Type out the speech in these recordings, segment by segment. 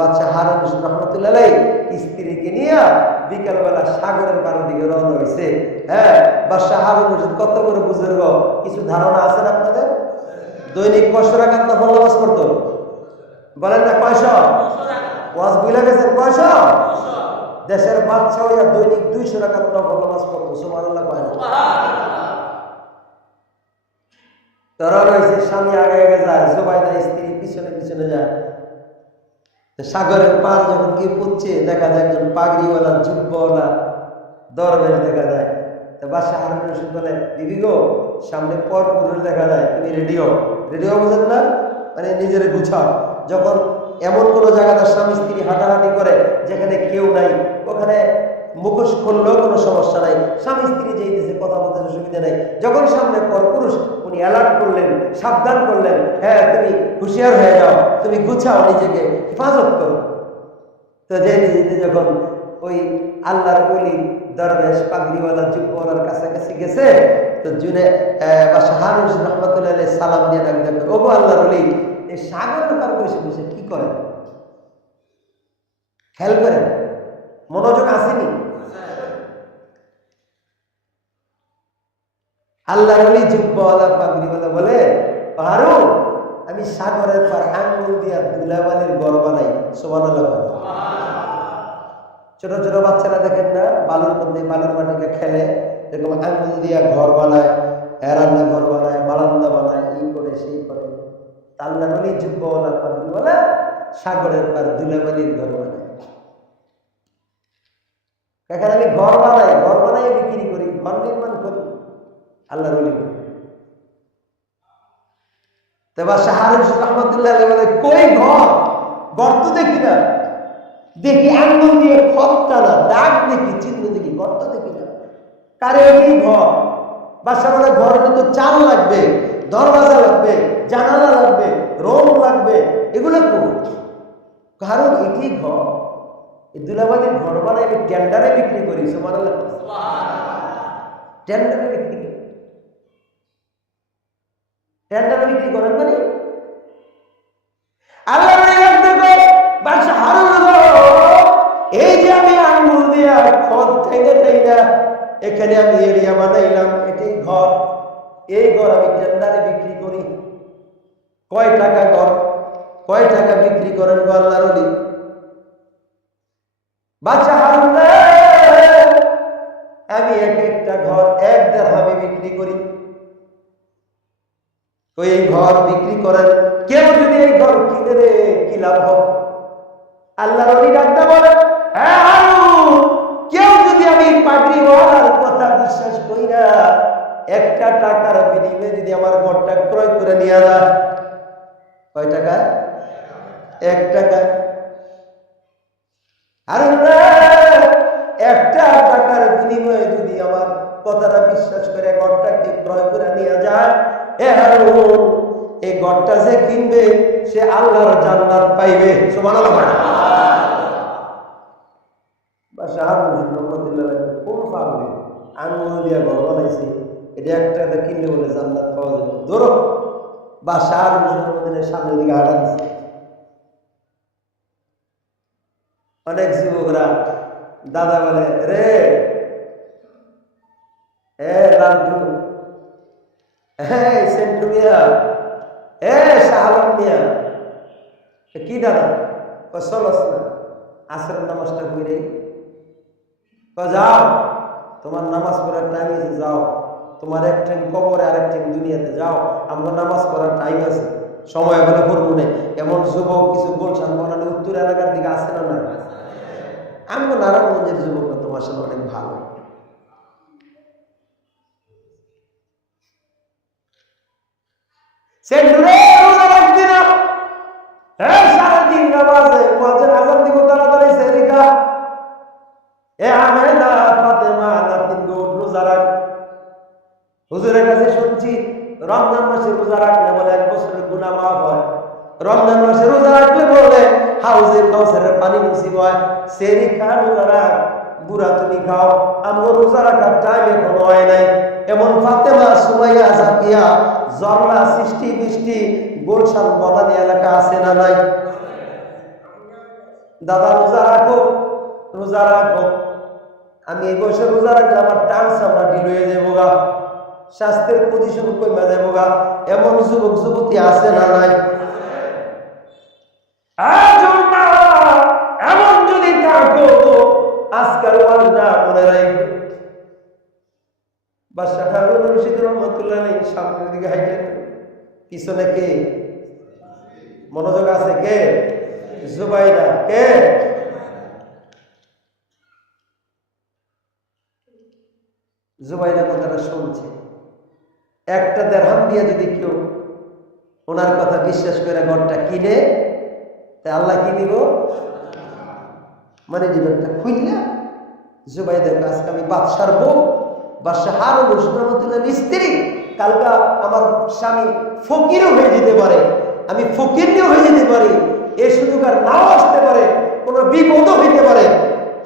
বাচ্চা হারুন রশিদ রহমতুল্লাহ আলাইহি স্ত্রীকে নিয়ে বিকালবেলা সাগরের পাড়ের দিকে রওনা হয়েছে। হ্যাঁ, বাদশাহ হারুন রশিদ কত বড় বুজুর্গ, কিছু ধারণা আছে না আপনাদের? দৈনিক 500 রাকাত নফল নামাজ পড়তো, বলেন না 500? ওয়াজ বুঝলে গেছেন 500? দেশের বাদশা হইয়া দৈনিক 200 রাকাত নফল নামাজ পড়তো। সুবহানাল্লাহ কয় না? তারা রয়েছে, স্বামী আগে আগে যায়, জুবাইদা স্ত্রী পিছনে পিছনে যায়। সাগরের পার যখন গিয়ে পড়ছে, দেখা যায় একজন পাগড়িওয়ালা জুব্বাওয়ালা দরবেশ দেখা যায়। তো বাদশাহ হারুন রশিদ বলে, বিবি গো, সামনে পর পুরুষ দেখা যায়, তুমি রেডিও বোঝেন না, মানে নিজের গুছাও। যখন এমন কোনো জায়গা তার স্বামী স্ত্রী হাঁটাহাঁটি করে যেখানে কেউ নাই, ওখানে মুখোশ খুললেও কোনো সমস্যা নাই, স্বামী স্ত্রী যেইতেছে কথা বলতে অসুবিধা নেই। যখন সামনে পরপুরুষ, উনি অ্যালার্ট করলেন, সাবধান করলেন, হ্যাঁ তুমি হুঁশিয়ার হয়ে যাও, তুমি গুছাও, নিজেকে হেফাজত করো। তো যেতে যেতে যখন ওই আল্লাহর ওলি দরবেশ পাগড়িওয়ালা জুব্বাওয়ালার কাছাকাছি গেছে, তো বাদশাহ হারুন রশিদ রহমতুল্লাহ আলাইহি সালাম দিয়ে ডাক দেন, ওগো আল্লাহর ওলি, এই সাগরের পার বসে বসে কি করেন? খেয়াল করেন, মনোযোগ আসেনি? আল্লাহর ওলি জুব্বাওয়ালা পাগড়িওয়ালা বলে, হারুন, আমি সাগরের পার আঙ্গুল দিয়া দুলাবালির ঘর বানাই। সুবহানাল্লাহ। ছোট ছোট বাচ্চারা দেখেন না, বালুর মধ্যে বালুর মাটিকে খেলে, এরকম আঙ্গুল দিয়া ঘর বানায়, রান্না ঘর বানায়, বারান্দা বানায়, এই করে সেই করে। আল্লাহর ওলি জুব্বাওয়ালা পাগড়িওয়ালা সাগরের পার দুলাবালির ঘর বানায়। এখানে আমি ঘর বানাই বিক্রি করি, ঘর নির্মাণ করি, আল্লাহর ওলি। তো বাদশাহ হারুন রশিদ রহমতুল্লাহ আলাইহি বলে, কই ঘর? গর্ত দেখি না, দেখি আঙ্গুল দিয়ে খতটা না, দাগ দেখি, চিহ্ন দেখি, গর্ত দেখি না। কারে এই ঘর? বাদশাহ বলে, ঘর কিন্তু চাল লাগবে, দরওয়াজা লাগবে, জানালা লাগবে, রোম লাগবে, এগুলো কোন? কারণ এটি ঘর, এই দুলাবালির ঘর বানাই আমি টেন্ডারে বিক্রি করি। সুবহানাল্লাহ। টেন্ডারে বিক্রি করি, টেন্ডারে বিক্রি করেন মানে আল্লাহ বাদশাহ হারুন, এই যে আমি আঙ্গুল দিয়ে খত থেকে না, এখানে আমি এরিয়া বানাইলাম, এটি ঘর, এই ঘর আমি টেন্ডারে বিক্রি করি। কয় টাকা ঘর? কয় টাকা বিক্রি করেন গো আল্লাহর ওলি? বাদশাহ হারুন, আমি এক একটা ঘর 1 দিরহামে বিক্রি করি। তো এই ঘর বিক্রি করেন, কেউ যদি এই ঘর কিনে রে, কি লাভ হবে? আল্লাহর ওলি ডাকতে বলে, হ্যাঁ হারুন, কেউ যদি আমি পাগড়িওয়ালার কথা বিশ্বাস করি না, 1 টাকার বিনিময়ে যদি আমার ঘরটা ক্রয় করে নিয়ে যায়, কয় টাকা? 1 টাকা। হারুন, 1 টাকার বিনিময়ে যদি আমার কথাটা বিশ্বাস করে ঘরটাকে ক্রয় করে নিয়ে যায়, এ হারুন, এই ঘরটা যে কিনবে সে আল্লাহর জান্নাত পাইবে। সুবহানাল্লাহ। বাদশাহ হারুন রশিদ রহমতুল্লাহ আলাইহি কোন পাগল আঙ্গুল দিয়া ঘর বানাইছে, এটা 1 টাকা কিনলে বলে জান্নাত পাওয়া যাবে? ধরো, বাদশাহ হারুন রশিদ রহমতুল্লাহ সামনের দিকে হাঁটা দিচ্ছে। অনেক যুবকরা দাদা বলে, রে লাড্ডু, সেন্টু মিয়া, শাহালম মিয়া, কি দাদা? চলস না, আসরের নামাজটা পড়ে যাও, তোমার নামাজ পড়ার টাইম আছে, যাও, তোমার এক টাইম কবরে, আরেক টাইম দুনিয়াতে, যাও, আমরা নামাজ পড়ার টাইম আছে, সময় হলে করবো না। এমন যুবক কিছু বলছেন মনে উত্তর এলাকার দিকে আসে না? না, আমরা নারায়ণগঞ্জের যুবকরা তোমার সাথে অনেক ভালো। সারাদিন নামাজে আজান দিব, তাড়াতাড়ি সেদিকা রোজা রাখ। হুজুরের কাছে শুনছি রমজান মাসে রোজা রাখলে বলে 1 বছরের গুনাহ মাফ হয়। রমজান মাসে রোজা রাখলে বলে হাউজে কাউসারের পানি নসিব হয়। সেরি খা, রোজা রাখ, বুড়া তুমি খাও, আমরা রোজা রাখার টাইম এখনো হয় নাই। এমন ফাতেমা, সুমাইয়া, জাকিয়া, জরলা, সৃষ্টি বৃষ্টি, গুলশান, বনানী এলাকা আছে না নাই? দাদা রোজা রাখো, রোজা রাখো। আমি এই বয়সে রোজা রাখলে আমার টান চামড়া ঢিল হয়ে যাবো গা, স্বাস্থ্যের পজিশন কমে যাবো গা। এমন যুবক যুবতী আছে না নাই? এমন যদি থাকো আজকাল ওয়াজটা মনে রাখো। বাদশাহ হারুন রশিদ রহমাতুল্লাহ আলাইহি সামনের দিকে হাইটেন, পিছনে কে? মনোযোগ আছে কে? জুবাইদা। কে? জুবাইদা কথাটা শুনছে। একটা দেড়হাম দিয়ে যদি কেউ ওনার কথা বিশ্বাস করে ঘরটা কিনে, তা আল্লাহ কি দিব? মানে জীবনটা খুললা জুবাইদার কাছে আমি বাদশার বউ, বাদশাহ হারুন রশিদ রহমাতুল্লাহর স্ত্রী। কালকা আমার স্বামী ফকিরও হয়ে যেতে পারে, আমি ফকিরও হয়ে যেতে পারি, এ সুযোগ আর নাও আসতে পারে, কোনো বিপদও হইতে পারে।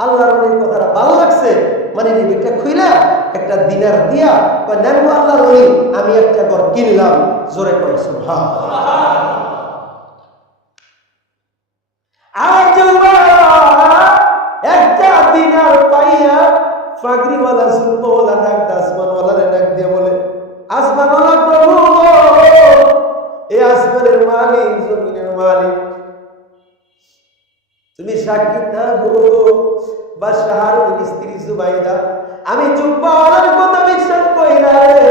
আল্লাহর ওই কথাটা ভালো লাগছে, মানে একটা খুইলা একটা দিনার দিয়া বা নেন আল্লাহর ওই আমি একটা ঘর কিনলাম। জোরে করে সুবহানাল্লাহ। আর একটা দিনার পাইয়া ফাগরিওয়ালা সুতোওয়ালা ডাক আসমানওয়ালারে ডাক দিয়ে বলে, আসমানওয়ালা প্রভু, এই আসমানের মালিক, জমিনের মালিক, তুমি সাক্ষী থাকো। বাদশাহ হারুনের স্ত্রী জুবাইদা, আমি জুব্বাওয়ালার কথা বিশ্বাস কইরা রে,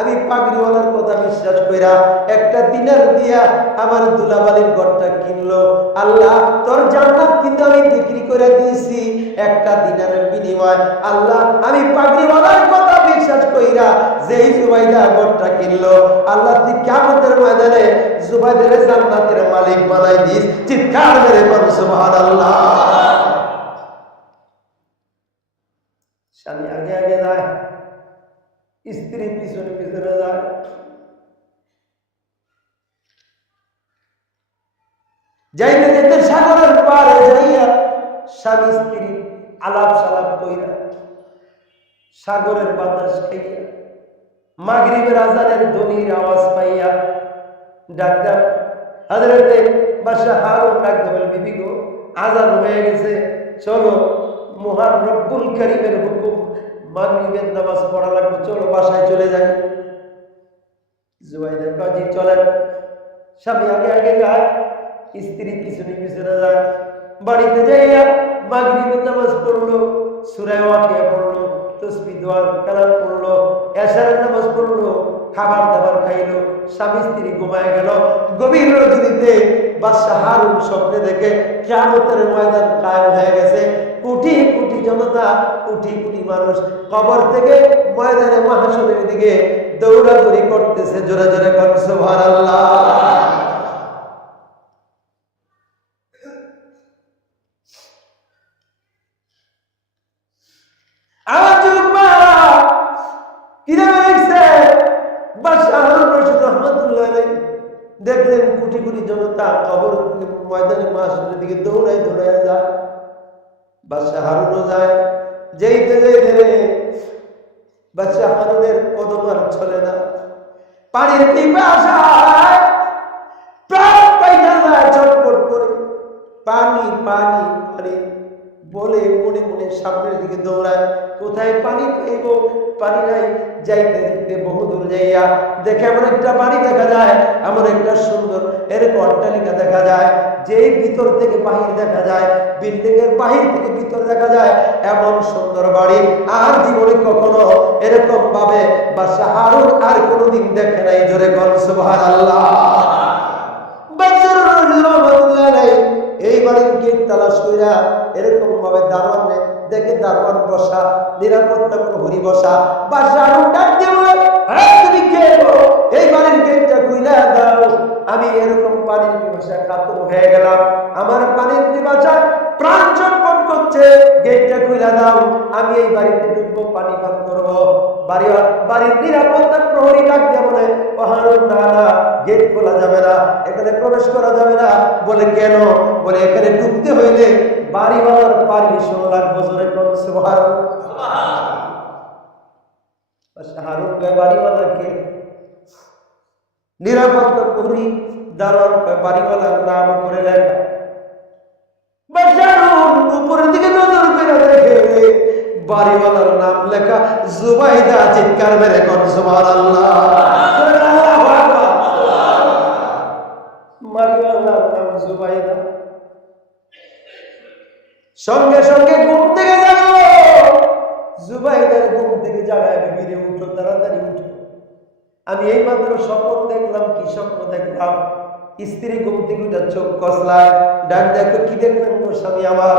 আমি পাগড়িওয়ালার কথা বিশ্বাস কইরা একটা দিনার দিয়া আমার দুলাবালির ঘরটা কিনলো। আল্লাহ তোর জান্নাত কিন্তু আমি বিক্রি করে দিয়েছি একটা দিনারের বিনিময়। আল্লাহ আমি পাগড়িওয়ালার কথা বিশ্বাস কইরা যেই জুবাইদা ঘরটা কিনলো, আল্লাহ তুই কিয়ামতের ময়দানে জুবাইদারে জান্নাতের মালিক বানাই দিস। চিৎকার মেরে বল সুবহানাল্লাহ। স্বামী আগে আগে যায়, স্ত্রী পিছনে পিছনে যায়। যাইতে যেতে সাগরের পারে যাইয়া স্বামী স্ত্রী আলাপ সালাপ কইরা সাগরের বাতাস খাইয়া মাগরিবের আজানের ধ্বনির আওয়াজ পাইয়া ডাক্তার হযরতে বাদশাহ হারুন ডাকতে বলে, বিবি গো আজান হয়ে গেছে, চলো মহান রব্বুল কারীমের হুকুম, মাগরিবের নামাজ পড়া লাগবে, চলো বাসায় চলে যাই। জুবাইদা কাজী চলেন। স্বামী আগে আগে যায়, স্ত্রী পিছনে পিছনে যায়। বাড়িতে যাইয়া মাগরিবের নামাজ পড়লো, সূরা ওয়াকিয়া পড়লো, তাসবিহ দোয়া কালাম পড়লো, এশারের নামাজ পড়লো, খাবার দাবার খাইলো। স্বামী স্ত্রী ঘুমায় গেল। গভীর রজনীতে বাদশাহ হারুন স্বপ্নে দেখে কিয়ামতের ময়দান কায়েম হয়ে গেছে। কোটি কোটি জনতা, কোটি কোটি মানুষ কবর থেকে ময়দানে মাহশরের দিকে দৌড়াদৌড়ি করতেছে। জোরে জোরে কর সুবহানাল্লাহ। আমার যুবকরা কিভাবে দেখছে বাদশাহ হারুন রশিদ রহমাতুল্লাহ আলাইহি দেখলেন কোটি কোটি জনতা কবর ময়দানে মাহশরের দিকে দৌড়ায় দৌড়ায় যায়। বাদশাহ হারুনও যায়। যেইতে যেতে বাদশাহ হারুনের কদম আর চলে না। পানির পিপাসায় প্রাণ পাইয়া যায় ছটফট করে। পানি পানি পানি বলে মনে মনে সামনের দিকে দৌড়ায়। কোথায় পানি পাইব, পানি নাই। যাইতে যাইতে বহুদূর যাইয়া দেখে এমন একটা বাড়ি দেখা যায়, এমন একটা সুন্দর এরকম অট্টালিকা দেখা যায়, যেই ভিতর থেকে বাহির দেখা যায়, বিল্ডিং এর বাহির থেকে ভিতর দেখা যায়। এমন সুন্দর বাড়ি আর জীবনে কখনো এরকম ভাবে বাদশাহ হারুন আর কোনোদিন দেখে নাই। জোরে বল সুবহানাল্লাহ। এই বাড়ির গেট তালাশ কইরা এরকম ভাবে দারোয়ান দেখে, দারোয়ান বসা, নিরাপত্তা প্রহরী বসা। বাদশাহ হারুন ডাক দিয়ে বলে, তুমি কে গো? এই বাড়ির গেটটা খুইলা দাও, আমি এরকম পানির পিপাসায় কাতর হয়ে গেলাম, আমার পানির পিপাসায় প্রাণ ছটফট করছে, গেটটা খুইলা দাও, আমি এই বাড়িতে ঢুকবো, পানি পান করবো। বাড়ির নিরাপত্তা প্রহরী ডাক দিয়ে বলে, ও হারুন না না, গেট খোলা যাবে না, এখানে প্রবেশ করা যাবে না। বলে কেন? বলে এখানে ঢুকতে হইলে বাড়িওয়ালার পারমিশন লাগবে। জোরে বলুন সুবহানাল্লাহ। হারুন বাড়িওয়ালাকে নিরাপত্তা প্রহরী দারোয়ান বাড়িওয়ালার নাম করে লেখা। বাড়িওয়ালার নাম লেখা জুবাইদা। চিৎকার মেরে কোন সুবহানাল্লাহ। বাড়িওয়ালার নাম জুবাইদা। সঙ্গে সঙ্গে ঘুম থেকে জাগলো। জুবাইদার ঘুম থেকে জাগায়, বিবিরে উঠো, তাড়াতাড়ি উঠো, আমি এই মাত্র স্বপ্ন দেখলাম। কি স্বপ্ন দেখলাম? স্ত্রী ঘুম থেকে উঠে চোখ কসলায়, ডাক দেখো, কি দেখলেন গো স্বামী আমার?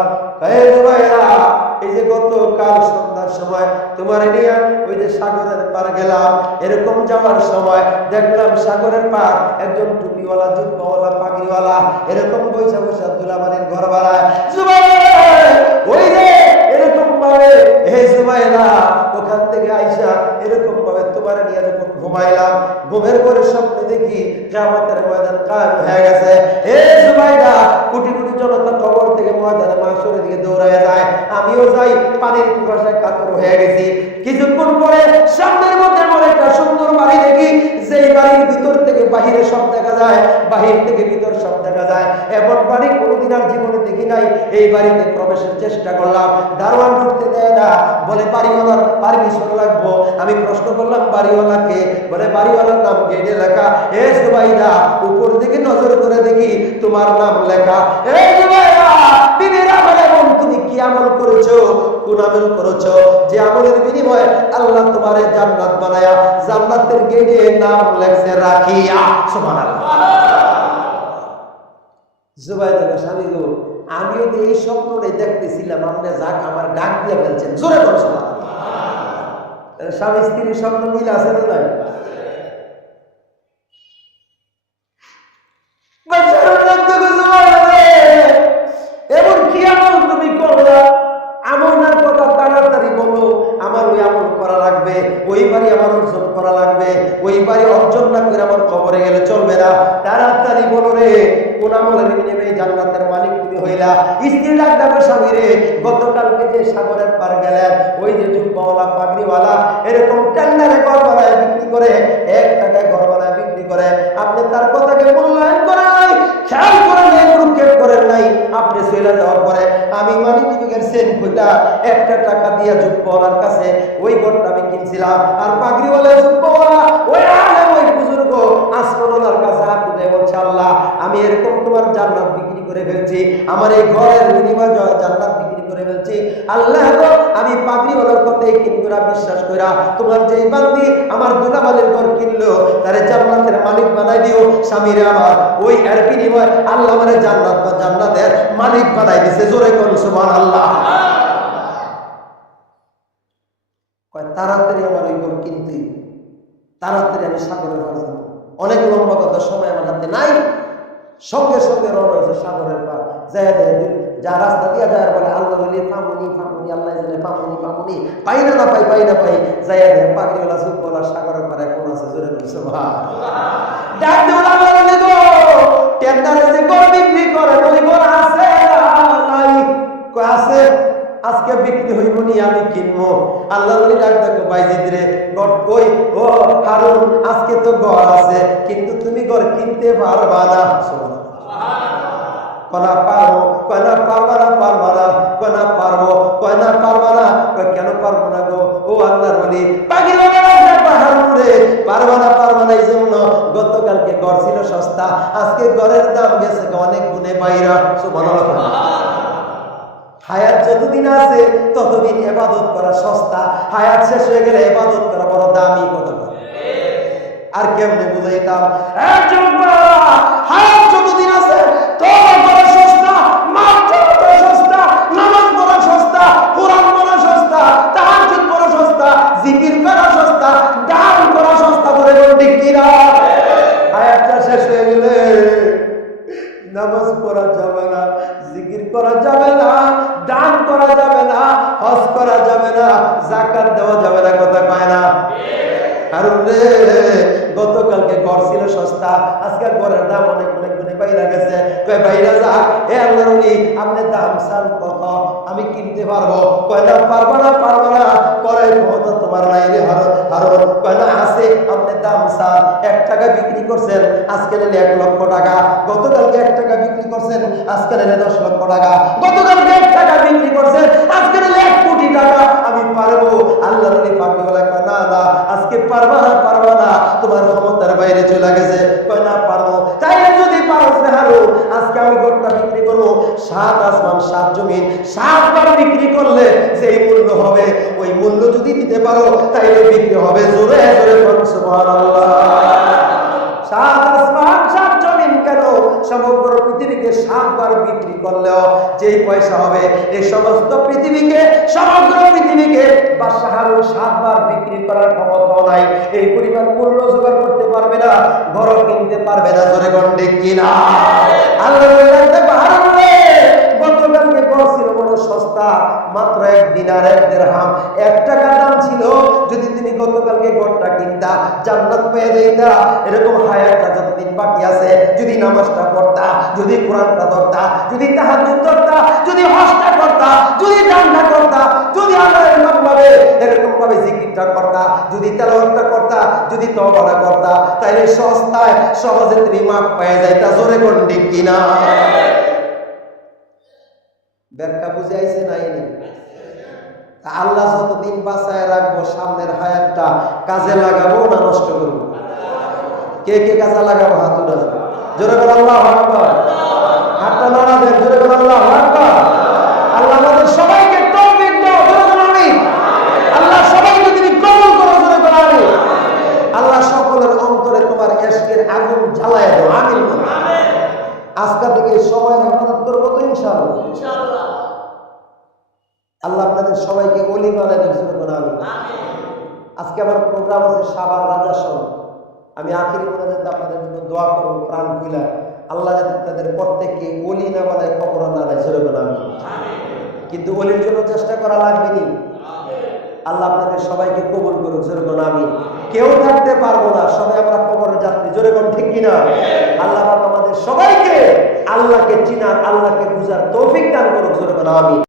এই যে গতকাল সন্ধ্যার সময় তোমার নিয়ে ওই যে সাগরের পার গেলাম, এরকম যাওয়ার সময় দেখলাম সাগরের পার একজন টুপিওয়ালা, জুব্বাওয়ালা, পাগড়িওয়ালা এরকম বৈশা বৈশা দুলাবাড়ির ঘর বাড়ায়। ওই যে এরকম ভাবে হে জুবাইরা, ওখান থেকে আইসা এরকম ভাবে তোমার নিয়ে যখন ঘুমাইলাম, ঘুমের পরে স্বপ্নে দেখি কিয়ামতের ময়দান কায়েম হয়ে গেছে। হে জুবাইরা, কোটি কোটি জনতা কবর থেকে ময়দানে মাশরের দিকে দৌড়ায় যায়, আমিও যাই, পানির পিপাসায় কাতর হয়ে গেছি। কিছুক্ষণ পরে সামনের মধ্যে এমন একটা সুন্দর বাড়ি দেখি, যেই বাড়ির ভিতর থেকে বাহিরে সব দেখা যায়, বাহির থেকে ভিতর সব দেখা যায়। এমন বাড়ি কোনোদিন আর জীবনে দেখি নাই। এই বাড়িতে প্রবেশের চেষ্টা করলাম, দারোয়ান ঢুকতে দেয় না, বলে বাড়িওয়ালার পারমিশন লাগবো। আমি প্রশ্ন করলাম বাড়িওয়ালাকে, বলে বাড়িওয়ালার নাম গেটে লেখা। এ জুবাইদা, উপর দিকে নজর করে দেখি তোমার নাম লেখা। এ জুবাইদা, বিবিরা বলে, তুমি কি আমল করেছো, কোন আমল করেছো যে আমলের বিনিময়ে আল্লাহ তোমারে জান্নাত বানায়া জান্নাতের গেটে নাম লেখছে রাখিয়া। সুবহানাল্লাহ। জুবাইদা স্বামী গো, আমিও তো এই স্বপ্নটাই দেখতেছিলাম, আপনি যাক আমার ডাক দিয়ে ফেলছেন। জোরে বলো সুবহানাল্লাহ। স্বামী স্ত্রীর স্বপ্ন মিল আছে না নাই? এমন কি আমল তুমি করলা? আমলের কথা তাড়াতাড়ি বলো, আমার ওই আমল করা লাগবে, ওই বাড়ি আমার অর্জন করা লাগবে, ওই বাড়ি অর্জন না করে আমার কবরে গেলে চলবে না। তাড়াতাড়ি বলো রে, কোন আমলের বিনিময়ে জান্নাতের মালিক তুমি হইলা? স্ত্রী ডাক দেবে, স্বামী রে, গতকালকে যে সাগরের পার গেলেন, ওই যে জুব্বাওয়ালা, পাগড়িওয়ালা এরকম টেন্ডারে ঘর বানায় বিক্রি করে, 1 টাকায় ঘর বানায় বিক্রি করে, আপনি তার কথাকে মূল্যায়ন করেন নাই, খেয়াল করেন নাই, প্রক্ষেপ করেন নাই। আপনি চলে যাওয়ার পরে আমি মানি টিভিকের সেন খুঁজা 1 টাকা দিয়ে জুব্বাওয়ালার কাছে ওই ঘরটা আমি কিনছিলাম, আর পাগড়িওয়ালা, জুব্বাওয়ালা, ওই আলেম, ওই বুজুর্গ আসমানোলার কাছে হাত তুলে বলছে, আল্লাহ আমি এরকম তোমার জান্নাত বিক্রি করে ফেলছি, আমার এই ঘরের বিনিময়ে জান্নাত বিক্রি করে ফেলছি। আল্লাহ গো, আমি পাগড়িওয়ালার কথাই কিনরা বিশ্বাস কইরা তোমার যেই বান্দি আমার দুলাবালের ঘর কিনলো, তারে জান্নাতের মালিক বানাই দিও। স্বামীরে আমার ওই এর বিনিময়ে আল্লাহ আমারে জান্নাত বা জান্নাতের মালিক বানাই দিয়েছে। জোরে কোন সুবহানাল্লাহ। কয় তাড়াতাড়ি আমার ওই ঘর কিনতে, তাড়াতাড়ি আমি সাগরের পার যাবো। অনেক লম্বা কথা, সময় আমার হাতে নাই। সঙ্গে সঙ্গে রওনা হয়েছে সাগরের পার। যা রাস্তা দিয়া যায় বলে আল্লাহ বলে ফামুনি ফামুনি, আল্লাহ জানে ফামুনি ফামুনি, পাই না না পাই, পাই না পাই, যাইয়া দেয় পাগড়িওয়ালা, জুব্বাওয়ালা সাগরের পারে কোন আছে? জোরে বলে সুবহানাল্লাহ। ডাক দেওয়া আল্লাহ বলে গো, টেন্ডারে যে ঘর বিক্রি করে ওই ঘর আছে নাই? কই আছে, আজকে বিক্রি হইব নি, আমি কিনবো। আল্লাহ বলে ডাক দেখো, বাইজিদ রে, ঘর কই? ও হারুন, আজকে তো ঘর আছে, কিন্তু তুমি ঘর কিনতে পারবা না। কনা পারবো, কনা পারবা না, পারবা না, কনা পারবো, কনা পারবা না, কেন পারবো না গো? ও আল্লাহর ওলি পারবা না, পারবা না। এই জন্য গতকালকে ঘর ছিল সস্তা, আজকে ঘরের দাম গেছে অনেক গুণে বাইরা। সুবহানাল্লাহ। হায়াত যতদিন আছে ততদিন ইবাদত করা সস্তা, হায়াত শেষ হয়ে গেলে ইবাদত করা বড় দামি। কথা আর কেমনে বুঝাইতাম? হায়াত যতদিন আছে তওবা করা সস্তা, মাফ করা সস্তা, নামাজ পড়া সস্তা, কোরআন পড়া সস্তা, তাহাজ্জুদ পড়া সস্তা, জিকির করা সস্তা, দান করা সস্তা। করে ঠিক কিনা? হায়াতটা শেষ হয়ে গেলে নামাজ পড়া যাবে না, জিকির করা যাবে না, দান করা যাবে না, হজ করা যাবে না, যাকাত দেওয়া যাবে না। কথা কয় না? আর গতকালকে ঘর ছিল সস্তা, আজকে ঘরের দাম অনেক অনেক গুণে বাইরে গেছে। কয় বাইরে যাক, হে আল্লাহর ওলি, আপনি দাম চান কত? আমি কিনতে পারবো। কয় না, পারবো না, পারবো না, করাই ক্ষমতা তোমার নাই রে হারুন। কয় না, আছে, আপনি দাম চান। 1 টাকা বিক্রি করছেন, আজকে নিলে 1 লক্ষ টাকা। গতকালকে 1 টাকা বিক্রি করছেন, আজকে নিলে 10 লক্ষ টাকা। গতকালকে 1 টাকা বিক্রি করছেন, আজকে নিলে 1 কোটি টাকা। আমি সাত আসমান সাত জমিন 7 বার বিক্রি করলে যেই মূল্য হবে ওই মূল্য যদি দিতে পারো তাইলে বিক্রি হবে জোরে জোরে সুবহানাল্লাহ। 7 আসমান 7 জমিন কেন সমগ্র পৃথিবীকে 7 বার বিক্রি করলেও যেই পয়সা হবে এই সমস্ত পৃথিবীকে সমগ্র পৃথিবীকে বাদশাহর 7 বার বিক্রি করার ক্ষমতা নাই। এই পরিমাণ মূল্য জোগাড় করতে পারবে না, ঘর কিনতে পারবে না। জোরে গন্ডে কিনা আল্লাহ বলতে গতকালকে বলছিল বড় সস্তা, মাত্র 1 দিনার 1 দিরহাম 1 টাকা দাম ছিল। যদি তুমি গতকালকে ঘরটা কিনতা জান্নাত পেয়ে যাইতা। এরকম হায়াতটা যতদিন বাকি আছে যদি নামাজটা পড়তা, যদি কোরআনটা ধরতা, যদি তাহাজ্জুদ করতা, যদি হজটা করতা, যদি দানটা করতা, যদি আল্লাহর নাম ভাবে এরকম ভাবে জিকিরটা করতা, যদি তেলাওয়াতটা করতা, যদি তওবাটা করতা, তাইলে সস্তায় সহজে তুমি মাপ পেয়ে যাইতা। জোরে কোন ঠিক কিনা? ব্যাখ্যা বুঝে আইছে নাই? আল্লাহ যতদিন বাঁচায় রাখবো সামনের হায়াতটা কাজে লাগাবো না নষ্ট করবো? কে কে কাজে লাগাবো? হাত উঠান। জোরে বল আল্লাহু আকবার। হাতটা নাড়া দেন। জোরে বল আল্লাহু আকবার। আল্লাহ আমাদের সবাইকে তৌফিক দাও। জোরে বল আমিন। আল্লাহ সবাইকে তুমি কবুল করো। জোরে বল আমিন। আল্লাহ সকলের অন্তরে তোমার ইশকের আগুন জ্বালায় দাও। আমিন। আজকে থেকে সময় হেফাজত করবো তো ইনশাআল্লাহ। ইনশাআল্লাহ। আল্লাহ আপনাদের সবাইকে ওলি বানায় দেন। জোরে বল আমিন। আজকে আমার প্রোগ্রাম আছে সাভার রাজাসন। আমি আখিরি মোনাজাতে আপনাদের জন্য দোয়া করব প্রাণ খুলে। আল্লাহ যাতে আপনাদের প্রত্যেককে ওলি না বানায়, কবর না দেয়। জোরে বল আমিন। কিন্তু ওলির জন্য চেষ্টা করা লাগবে নি। আল্লাহ আপনাদের সবাইকে কবুল করুন। জোরে বল আমিন। কেউ থাকতে পারবো না, সবাই আমরা কবরের যাত্রী। জোরে বল ঠিক কিনা? আল্লাহ আমাদের সবাইকে আল্লাহকে চিনার, আল্লাহকে বুঝার তৌফিক দান করুন। জোরে বল আমিন।